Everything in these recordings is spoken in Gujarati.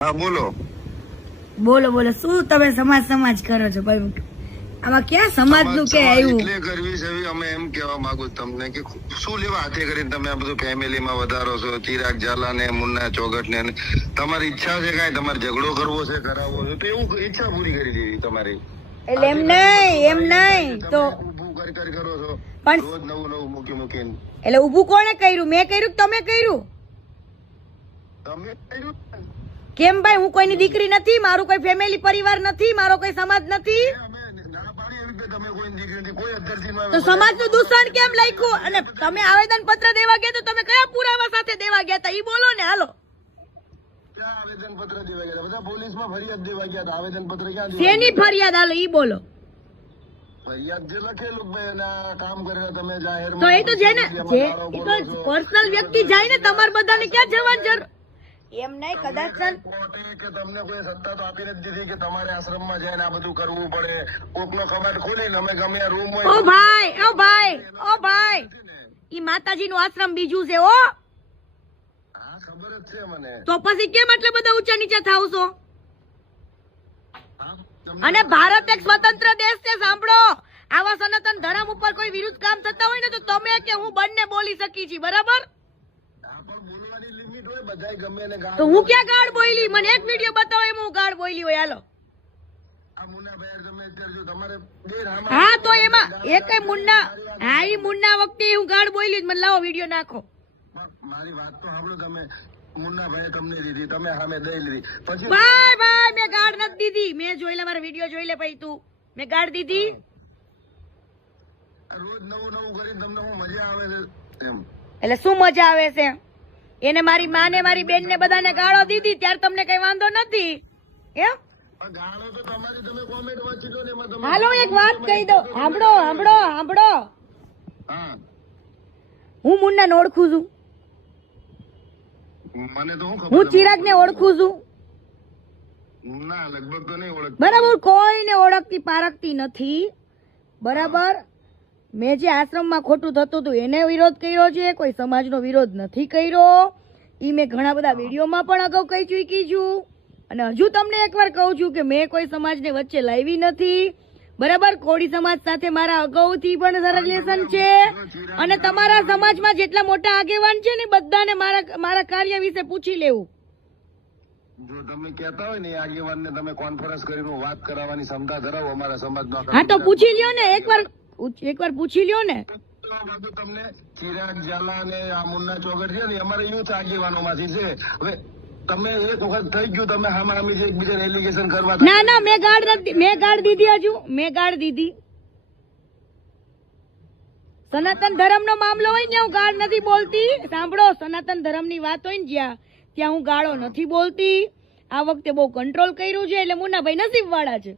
હા બોલો બોલો બોલો શું તમે સમાજ સમાજ કરો છો ભાઈ? આમાં ક્યાં સમાજ નું કે આવ્યું? એટલે કરવી છે અમે એમ કેવા માંગુ તમને કે શું લેવા હાથે કરીને તમે આ બધું ફેમિલીમાં વધારો છો, ચિરાગ ઝાલા ને મુન્ના ચોગટ ને તમારી ઈચ્છા છે કાંઈ તમારે ઝઘડો કરવો છે, કરાવવો છે તો એવું ઈચ્છા પૂરી કરી દેવી તમારી. એટલે એમ નહીં તો ઊભું કરી કરો છો પણ રોજ નવું નવું મૂકીને. એટલે ઊભું કોણે કર્યું? મેં કર્યું કે તમે કર્યું? તમે કર્યું ને? કેમ ભાઈ? હું કોઈની દીકરી નથી, મારું કોઈ ફેમિલી પરિવાર નથી, મારો કોઈ સમાજ નથી. અમે ના પાડી એવી રીતે તમે કોઈ દીકરી નથી, કોઈ અધરજીમાં તો સમાજ નું દૂષણ કેમ લખ્યું? અને તમે આવેદન પત્ર દેવા ગયા તો તમે કયા પુરાવા સાથે દેવા ગયા હતા? ઈ બોલો ને. હાલો, ક્યાં આવેદન પત્ર દેવા ગયા? બધા પોલીસમાં ફરિયાદ દેવા ગયા હતા. આવેદન પત્ર ક્યાં દેવા શેની ફરિયાદ? હાલો ઈ બોલો. ફરિયાદ જે લખેલું ભાઈ એના કામ કરેલા તમે જાહેરમાં તો એ તો જેને જે પર્સનલ વ્યક્તિ જાય ને, તમારે બધાને ક્યાં જવાની જરૂર? એમ નહીં, કદાચ કોર્ટે કે તમને કોઈ સત્તા તો આપી નથી દીધી કે તમારે આશ્રમમાં જઈને આ બધું કરવું પડે. કોકનો કબાટ ખોલીને અમે ગમે આ રૂમ ઓ ભાઈ, ઓ ભાઈ, ઓ ભાઈ, ઈ માતાજી નું આશ્રમ બીજું છે. ઓ હા ખબર જ છે મને. તો પછી કેમ એટલે બધા ઊંચા નીચા થાવ છો? હા, તમને અને ભારત એક સ્વતંત્ર દેશ છે. સાંભળો, આવા સનાતન ધર્મ ઉપર કોઈ વિરુદ્ધ કામ થતા હોય ને તો તમે કે હું બંને બોલી શકી છી, બરાબર? આ પણ બોલવાની લિમિટ હોય. બધાય ગમે એને ગાળ તો હું ક્યાં ગાળ બોલી? મને એક વિડીયો બતાવો એમાં હું ગાળ બોલી હોય. હાલો. આ મુન્નાભાઈ તમે અત્યારે જો તમારે બે રામા હા તો એમાં એક મુન્ના, હા ઈ મુન્ના વખતે હું ગાળ બોલી જ. મને લાવો વિડીયો નાખો. મારી વાત તો સાંભળો તમે. મુન્નાભાઈ તમને દીધી, તમે સામે દઈ લીધી, પછી ભાઈ ભાઈ, મેં ગાળ નથી દીધી. મેં જોઈ લે, મારા વિડીયો જોઈ લે ભાઈ. તું મેં ગાળ દીધી? રોજ નવું નવું કરીને તમને હું મજા આવે છે એમ. એટલે શું મજા આવે છે? એને મારી માને, મારી બેન ને બધાને ગાળો દીધી ત્યારે તમને કઈ વાંધો નથી એમ? પણ ગાળો તો તમારી, તમે કોમેન્ટ વાંચી લો ને એમાં તમે. હાલો એક વાત કહી દો. સાંભળો સાંભળો સાંભળો, હા હું મુન્ના ને ઓળખું છું, મને તો હું ખબર. હું ચિરાગ ને ઓળખું છું, ના લગભગ તો નહીં ઓળખ. બરાબર? કોઈને ઓળખતી પારખતી નથી, બરાબર? મેં જે આશ્રમમાં ખોટું થતું હતું એને વિરોધ કર્યો છે, કોઈ સમાજનો વિરોધ નથી કર્યો. ઈ મેં ઘણા બધા વિડીયોમાં પણ અગાઉ કહી ચૂકી છું, અને હજુ તમને એકવાર કહું છું કે મેં કોઈ સમાજને વચ્ચે લાવી નથી, બરાબર? કોળી સમાજ સાથે મારા અગાઉથી પણ રિલેશન છે, અને તમારા સમાજમાં જેટલા મોટા આગેવાન છે ને બધાને મારા કાર્ય વિશે પૂછી લેવું. જો તમે કહેતા હોય ને એ આગેવાનને તમે કોન્ફરન્સ કરીને વાત કરાવવાની ક્ષમતા ધરાવો અમારા સમાજનો. હા તો પૂછી લ્યો ને, એકવાર પૂછી લ્યો ને. તો આ બધું તમને ચિરાગ ઝાલા ને આ મુન્ના ચોગટ છે ને અમારે યુથ આગેવાનો માંથી છે. હવે તમે એક વખત થઈ ગયું, તમે હામાહામી જે એકબીજાને એલિગેશન કરવા. ના ના, મેં ગાળ દીધી. હજુ મેં ગાળ દીધી? સનાતન ધર્મ નો મામલો હોય ને હું ગાળ નથી બોલતી. સાંભળો, સનાતન ધર્મ ની વાત હોય ને જ્યાં, ત્યાં હું ગાળો નથી બોલતી. આ વખતે બહુ કંટ્રોલ કર્યું છે, એટલે મુન્નાભાઈ નસીબ વાળા છે.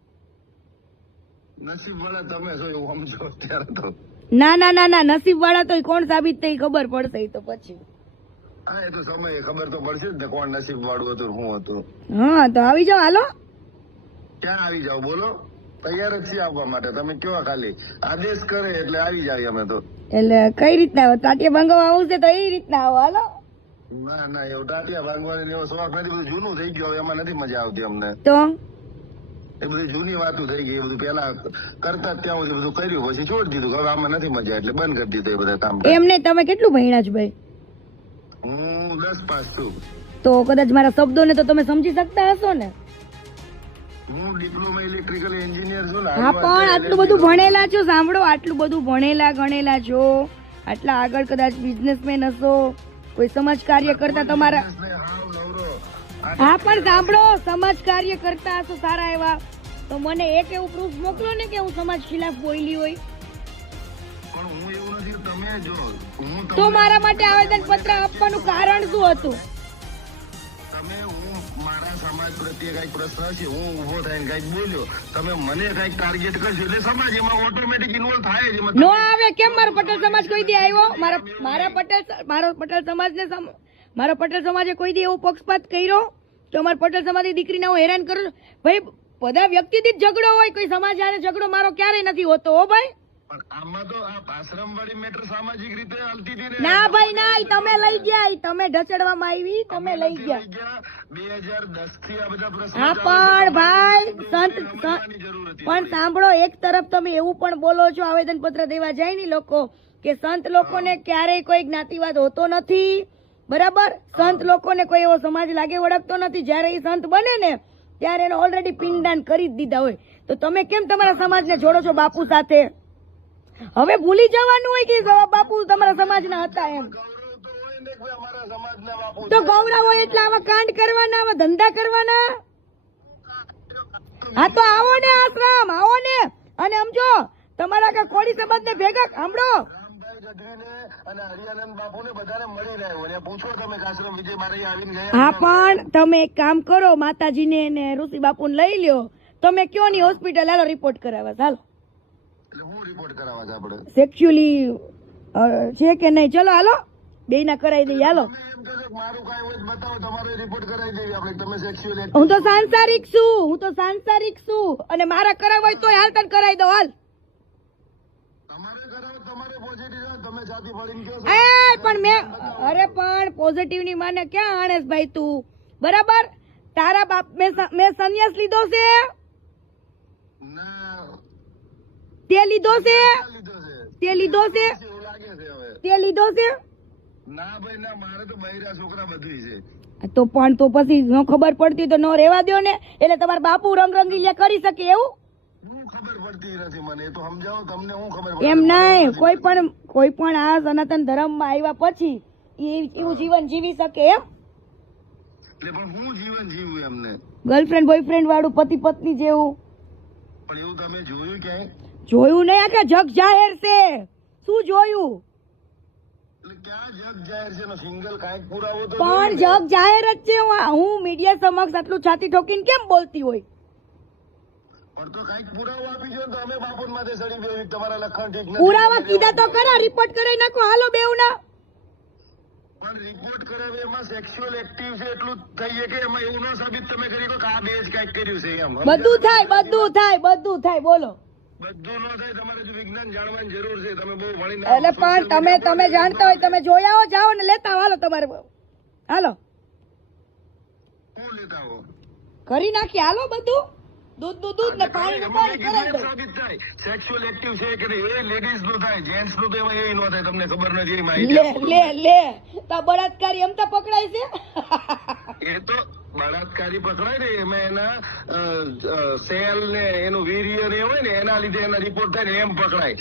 નસીબ વાળા તમે છો એવું સમજો ત્યારે તો. ના ના ના ના, નસીબ વાળા તો કોણ સાબિત થઈ ખબર પડશે ઈ તો પછી. હા એ તો સમય ખબર તો પડશે જ ને કોણ નસીબ વાળું હતું શું હતું. હા તો આવી જાઓ. હાલો, ક્યાં આવી જાવ બોલો, તૈયાર જ છીએ આવવા માટે. તમે કયો ખાલી આદેશ કરે એટલે આવી જાય અમે તો. એટલે કઈ રીતના આવો? તાટિયા ભાંગવા આવશે તો એ રીતના આવો. હાલો. ના ના એવું ટાટિયા ભાંગવાની એવો શોખ નથી. બધું જૂનું થઈ ગયું, હવે એમાં નથી મજા આવતી અમને. તો એ બધી જૂની વાતો થઈ ગઈ. એ બધું પેલા કરતા જ ત્યાં સુધી બધું કર્યું, પછી છોડી દીધું. હવે આમાં નથી મજા એટલે બંધ કરી દીધું એ બધા કામ. એમને તમે કેટલું ભણ્યા છો ભાઈ? હું 10 પાસ છું. તો કદાચ મારા શબ્દોને તો તમે સમજી શકતા હશો ને? હું ડિપ્લોમા ઇલેક્ટ્રિકલ એન્જિનિયર છું ને. હા પણ આટલું બધું ભણેલા છો, સાંભળો, આટલું બધું ભણેલા ગણેલા છો, આટલા આગળ કદાચ બિઝનેસમેન હશો, કોઈ સમાજ કાર્ય કરતા તમારા. હા પણ સાંભળો, સમાજ કાર્ય કરતા હશો સારા એવા, તો મને એક એવું પ્રૂફ મોકલો ને કે હું સમાજ ખિલાફ બોલી હોય. પણ હું એવું નથી. તમે જો હું તો મારા માટે આવેદન પત્ર આપવાનું કારણ શું હતું? તમે હું મારા સમાજ પ્રત્યે કઈક પ્રશ્ન છે, હું ઉભો થઈને કઈક બોલ્યો, તમે મને કઈક ટાર્ગેટ કરશો એટલે સમાજ એમાં ઓટોમેટિક ઇન્વોલ્વ થાય જ. નો આવે કેમ? મારો પટેલ સમાજ કોઈ દી આવ્યો? મારો પટેલ સમાજે કોઈ દી એવો પક્ષપાત કર્યો તો અમારા પટેલ સમાજની દીકરીને હું હેરાન કરું? ભાઈ બધા વ્યક્તિથી જ ઝઘડો હોય, કોઈ સમાજ હારે ઝઘડો મારો ક્યારેય નથી હોતો. હો ભાઈ, પણ આમાં તો આ આશ્રમવાળી મેટર સામાજિક રીતે હાલતી હતી ને. ના ભાઈ ના, ઈ તમે લઈ ગયા, ઈ તમે ઢસડવામાં આવી, તમે લઈ ગયા. 2010 થી આ બધા પ્રશ્નો હા ચાલે પણ છે. ભાઈ તમારે સંત સમજવાની જરૂર હતી. પણ સાંભળો, એક તરફ તમે એવું પણ બોલો છો, આવેદન પત્ર દેવા જાય ને લોકો કે સંત લોકોને ક્યારેય કોઈ જ્ઞાતિવાદ હોતો નથી, બરાબર? સંત લોકોને કોઈ એવો સમાજ લાગે વળગતો નથી. જ્યારે એ સંત બને ને ત્યારે એને ઓલરેડી પિંડદાન કરી જ દીધા હોય. તો તમે કેમ તમારા સમાજને જોડો છો બાપુ સાથે? હવે ભૂલી જવાનું હોય કે બાપુ તમારા સમાજના હતા એમ. ગૌરવ તો હોય ને કે ભાઈ અમારા સમાજના બાપુ તો ગૌરવ હોય એટલે આવા કાંડ કરવાના, આવા ધંધા કરવાના. હા તો આવો ને આશ્રમ, આવો ને. અને સમજો, તમારા કે કોળી સમાજને ભેગા સાંભળો, રામભાઈ ગઢવીને અને હરિયાનંદ બાપુને બધાને મળી રહ્યો અને પૂછો તમે કે આશ્રમ વિજય મારે આવીને ગયા. હા પણ તમે એક કામ કરો, માતાજીને ને ઋષિ બાપુને લઈ લ્યો, તમે કયો ની હોસ્પિટલ હાલો રિપોર્ટ કરાવવા. ચાલો એટલે હું રિપોર્ટ કરાવવા છે આપણે. સેક્સ્યુઅલી છે કે નહીં, ચલો હાલો બે ના કરાવી દઈએ. હાલો, તમે એમ કહો કે મારું કાંઈ હોય તો બતાવો, તમારો રિપોર્ટ કરાવી દઈએ આપણે. તમે સેક્સ્યુઅલ હું તો સાંસારિક છું, હું તો સાંસારિક છું, અને મારા કરાવવા હોય તોય હાલ તને કરાવી દો. હાલ તમારે કરાવો, તમારે પોઝિટિવ હોય, તમે જાતિ ફાડીને કહો છો. એ પણ મેં અરે પણ પોઝિટિવ ની માને ક્યાં આણેસ ભાઈ તું? બરાબર, તારા બાપ મેં સંન્યાસ લીધો છે, ના તે લીધો છે, આ લીધો છે. તે લીધો છે, એવું લાગે છે હવે. તે લીધો છે. ના ભાઈ ના, મારે તો બૈરા છોકરા બધું છે. તો પણ તો પછી ન ખબર પડતી તો ન રેવા દો ને. એટલે તમારા બાપુ રંગરંગીલિયા કરી શકે એવું? હું ખબર પડતી નથી મને, એ તો સમજાવો તમને. હું ખબર એમ નહીં, કોઈ પણ આ સનાતન ધર્મમાં આવ્યા પછી એવું જીવન જીવી શકે એમ? એટલે પણ હું જીવન જીવું એમને. ગર્લફ્રેન્ડ બોયફ્રેન્ડ વાળું, પતિ પત્ની જેવું પણ એવું તમે જોયું ક્યાંય? જોયું નહીં? આખા જગ જાહેર છે. શું જોયું? એટલે ક્યાં જગ જાહેર છે? સિંગલ કાંઈક પુરાવો તો પણ જગ જાહેર જ છે. હું મીડિયા સમક્ષ આટલું છાતી ઠોકીને કેમ બોલતી હોય? પણ તો કાંઈક પુરાવો આપી છે તો અમે બાપુન માથે સડી ગયો. તમારા લખણ ઠીક નથી. પુરાવા કીધા તો ખરા, રિપોર્ટ કરાવી નાખો. હાલો બેવના. પણ રિપોર્ટ કરાવે એમાં સેક્સ્યુઅલ એક્ટિવ છે એટલું જ થઈએ કે એમાં એવું ન સાબિત તમે કરી શકો કે આ બે જ કાંઈક કર્યું છે એમ. બધું થાય, બધું થાય, બધું થાય. બોલો. બધું ન થાય. તમારે જો વિજ્ઞાન જાણવાની જરૂર છે. તમે બહુ ભણીને એટલે પણ તમે જાણતા હોય, તમે જોયા હો, જાઓ ને લેતા આવો. હાલો તમારે, હાલો શું લેતા હો? કરી નાખી. હાલો બધું, દૂધ ને પાણી ઉકાળી કરાવી દો. સાબિત થાય સેક્સ્યુઅલ એક્ટિવ છે કે નહીં. એ લેડીઝ નું થાય, જેન્ટ્સ નું તો એમાં એ ન થાય. તમને ખબર નથી એ માહિતી. લે તો બળાત્કારી એમ તો પકડાય છે. એ તો બળાત્કારી પકડાય ને એમાં એના સેલ ને એનું વીર્ય ને હોય ને એના લીધે એના રિપોર્ટ થાય ને એમ પકડાય.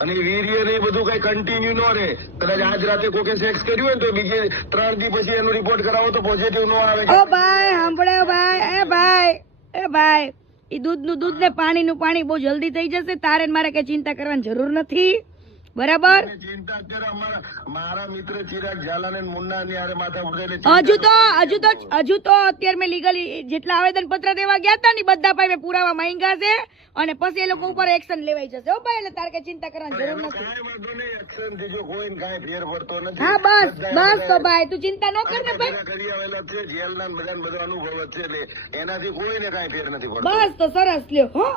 અને એ વીર્ય ને એ બધું કઈ કન્ટિન્યુ ન રહે. કદાચ આજ રાતે કોકે સેક્સ કર્યું હોય ને તો બીજે 3 દી પછી એનું રિપોર્ટ કરાવો તો પોઝિટિવ ન આવે. ઓ ભાઈ સાંભળે ભાઈ, એ ભાઈ એ દૂધ ને પાણીનું પાણી બહુ જલ્દી થઈ જશે. તારે ને મારે કઈ ચિંતા કરવાની જરૂર નથી, બરાબર? ચિંતા અત્યારે મારા મિત્ર ચિરાગ ઝાલા ને મુન્ના ની હારે માથા ઉડે. હજુ તો અત્યારે મેં લીગલી જેટલા આવેદન પત્ર દેવા ગયા હતા ને બધા ભાઈ મેં પુરાવા માંગ્યા છે, અને પછી એ લોકો ઉપર એક્શન લેવાઈ જશે. હો ભાઈ, એટલે તારે કઈ ચિંતા કરવાની જરૂર નથી. કાંઈ વાંધો નહીં. એક્શન થી જો કોઈને કાંઈ ફેર પડતો નથી. હા બસ તો ભાઈ તું ચિંતા ન કર ને ભાઈ. કરી આવેલા છે જેલના ને બધાને બધો અનુભવ જ છે એટલે એનાથી કોઈને કાંઈ ફેર નથી પડતો. બસ તો સરસ લ્યો. હો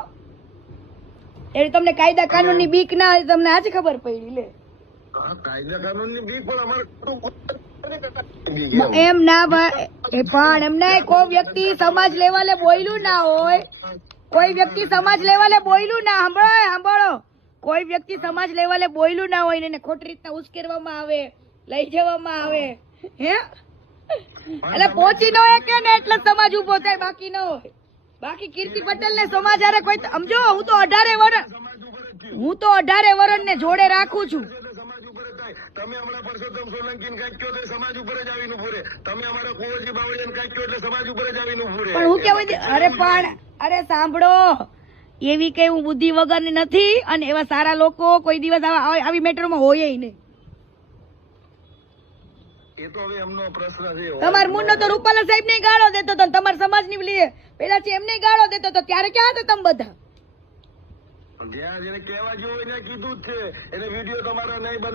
એટલે તમને કાયદા કાનૂન ની બીક ના હોય, તમને આજે ખબર પડી. લે હા, કાયદા કાનૂન ની બીક પણ અમારે એમ ના ભાઈ, એ પણ એમ નહીં. કોઈ વ્યક્તિ સમાજ લેવલે બોલ્યું ના હોય, કોઈ વ્યક્તિ સમાજ લેવલે બોલ્યું ના, સાંભળો, કોઈ વ્યક્તિ સમાજ લેવલે બોલ્યું ના હોય ને એને ખોટી રીતના ઉશ્કેરવામાં આવે, લઈ જવામાં આવે, હે એટલે પહોંચી ન હોય કે ને એટલે સમાજ ઉભો થાય, બાકી ન હોય. બાકી કીર્તિ પટેલ ને સમાજ હારે કોઈ સમજો, હું તો 18 વર્ષ ને જોડે રાખું છું. સમાજ ઉપર જ થાય. તમે હમણાં પરસોત્તમ સોલંકી ને કાંઈક કહો તો એ સમાજ ઉપર જ આવીને ઉભું રહે. તમે અમારા કુંવરજી બાવળિયાને કાંઈક કહો એટલે સમાજ ઉપર જ આવીને ઉભું રહે. પણ હું કેવું, અરે સાંભળો, એવી કઈ હું બુદ્ધિ વગરની નથી, અને એવા સારા લોકો કોઈ દિવસ આવી મેટરમાં હોય નહીં. એ તો હવે એમનો પ્રશ્ન છે. તમાર મુન્નો તો રૂપાલા સાહેબ ને ગાળો દેતો હતો, તમારા સમાજ ની પેલા છે એમને ગાળો દેતો હતો, ત્યારે ક્યાં હતા તમે બધા? જ્યાં જેને કહેવા જેવું એને કીધું જ છે. એને વિડીયો તમારા નહીં